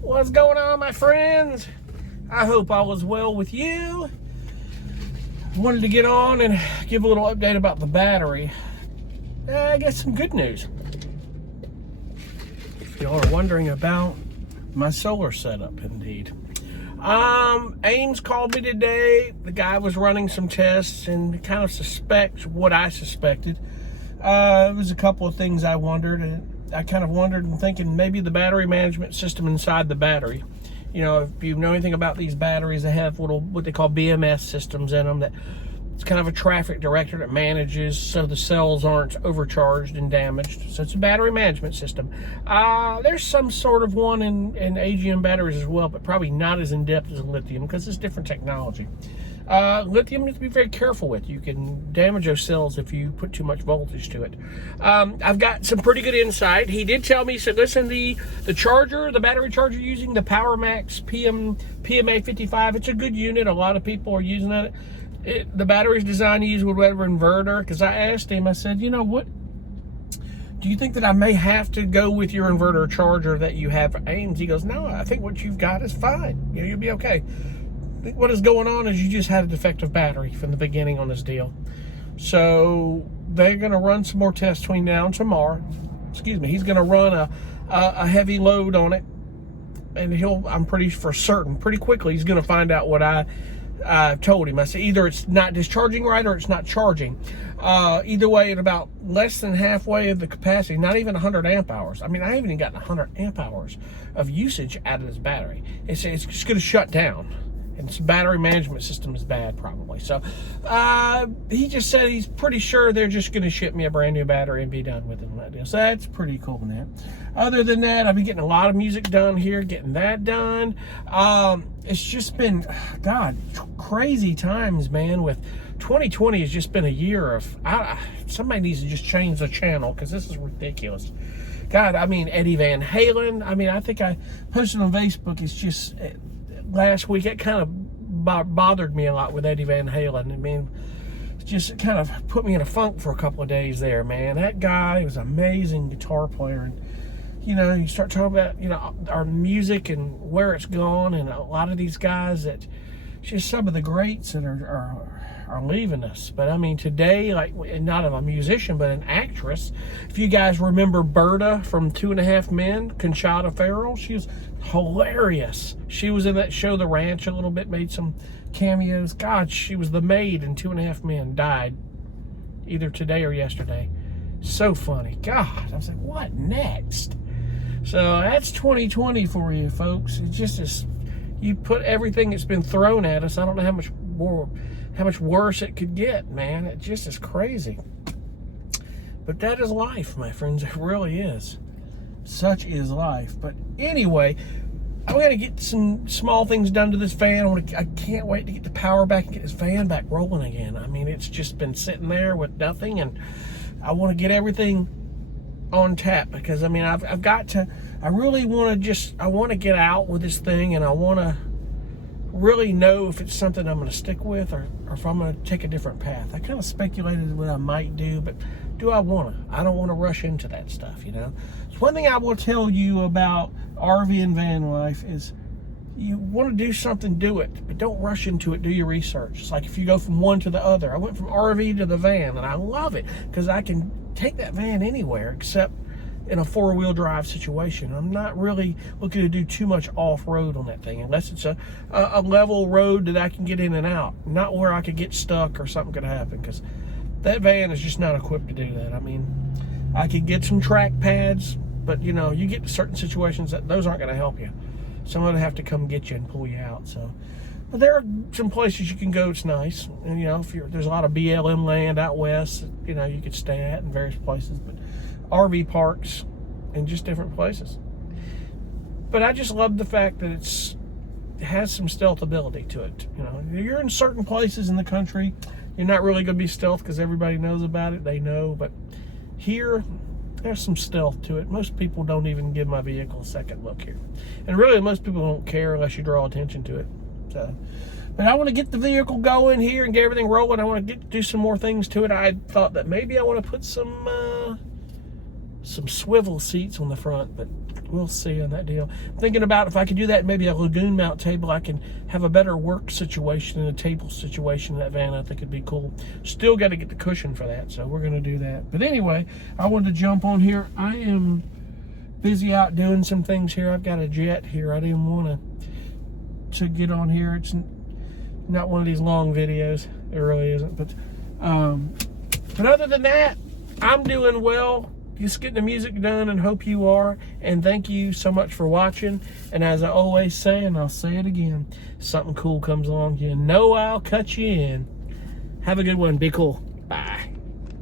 What's going on, my friends? I hope all is well with you. Wanted to get on and give a little update about the battery. I got some good news. If y'all are wondering about my solar setup, indeed. Ames called me today. The guy was running some tests and kind of suspects what I suspected. It was a couple of things I wondered, and I kind of wondered and thinking maybe the battery management system inside the battery. You know, if you know anything about these batteries, they have little, what they call BMS systems in them that it's kind of a traffic director that manages so the cells aren't overcharged and damaged. So it's a battery management system. There's some sort of one in AGM batteries as well, but probably not as in-depth as lithium because it's different technology. Lithium you have to be very careful with. You can damage those cells if you put too much voltage to it. I've got some pretty good insight. He did tell me, he said, listen, the charger, the battery charger using the PowerMax PMA 55, it's a good unit. A lot of people are using it. The battery's designed to use with whatever inverter, because I asked him, I said, you know what, do you think that I may have to go with your inverter charger that you have for Ames? He goes, no, I think what you've got is fine. You know, you'll be okay. I think what is going on is you just had a defective battery from the beginning on this deal. So they're going to run some more tests between now and tomorrow. Excuse me. He's going to run a heavy load on it, and I'm pretty quickly he's going to find out what I told him. I said either it's not discharging right or it's not charging. Either way, at about less than halfway of the capacity, not even 100 amp hours. I mean, I haven't even gotten 100 amp hours of usage out of this battery. It's just going to shut down. And its battery management system is bad, probably. So he just said he's pretty sure they're just going to ship me a brand new battery and be done with it. So that's pretty cool, man. Other than that, I've been getting a lot of music done here, getting that done. It's just been, God, crazy times, man. With 2020 has just been a year of, somebody needs to just change the channel because this is ridiculous. God, I mean, Eddie Van Halen. I mean, I think I posted on Facebook. It's just, last week, it kind of bothered me a lot with Eddie Van Halen. I mean, it just kind of put me in a funk for a couple of days there, man. That guy was an amazing guitar player. And, you know, you start talking about, you know, our music and where it's gone, and a lot of these guys that just some of the greats that are leaving us. But I mean, today, like, not a musician, but an actress. If you guys remember Berta from 2.5 Men, Conchata Ferrell, she was hilarious. She was in that show, The Ranch, a little bit, made some cameos. God, she was the maid in 2.5 Men, died either today or yesterday. So funny. God, I was like, what next? So that's 2020 for you, folks. It's just as you put everything that's been thrown at us. I don't know how much worse it could get, man. It just is crazy. But that is life, my friends. It really is. Such is life. But anyway, I'm going to get some small things done to this van. I can't wait to get the power back and get this van back rolling again. I mean, it's just been sitting there with nothing, and I want to get everything on tap because, I mean, I've got to, I really want to I want to get out with this thing, and I want to really know if it's something I'm going to stick with or if I'm going to take a different path. I kind of speculated what I might do, but do I want to? I don't want to rush into that stuff, you know. So one thing I will tell you about RV and van life is you want to do something, do it, but don't rush into it. Do your research. It's like if you go from one to the other. I went from RV to the van, and I love it because I can take that van anywhere except in a 4-wheel drive situation. I'm not really looking to do too much off-road on that thing unless it's a level road that I can get in and out, not where I could get stuck or something could happen, because that van is just not equipped to do that. I mean, I could get some track pads, but you know, you get to certain situations that those aren't going to help you. Someone will have to come get you and pull you out. So, but there are some places you can go. It's nice, and you know, if there's a lot of BLM land out west, you know, you could stay at in various places, but RV parks and just different places. But I just love the fact that it has some stealth ability to it. You know, you're in certain places in the country, you're not really going to be stealth because everybody knows about it. They know, but here there's some stealth to it. Most people don't even give my vehicle a second look here, and really most people don't care unless you draw attention to it. So, but I want to get the vehicle going here and get everything rolling. I want to do some more things to it. I thought that maybe I want to put some swivel seats on the front, but we'll see on that deal. Thinking about if I could do that, maybe a lagoon mount table, I can have a better work situation and a table situation in that van. I think it'd be cool. Still got to get the cushion for that, so we're going to do that. But anyway, I wanted to jump on here. I am busy out doing some things here. I've got a jet here. I didn't want to get on here. It's not one of these long videos. It really isn't. But other than that, I'm doing well. Just getting the music done, and hope you are. And thank you so much for watching. And as I always say, and I'll say it again, something cool comes along, you know I'll cut you in. Have a good one. Be cool. Bye.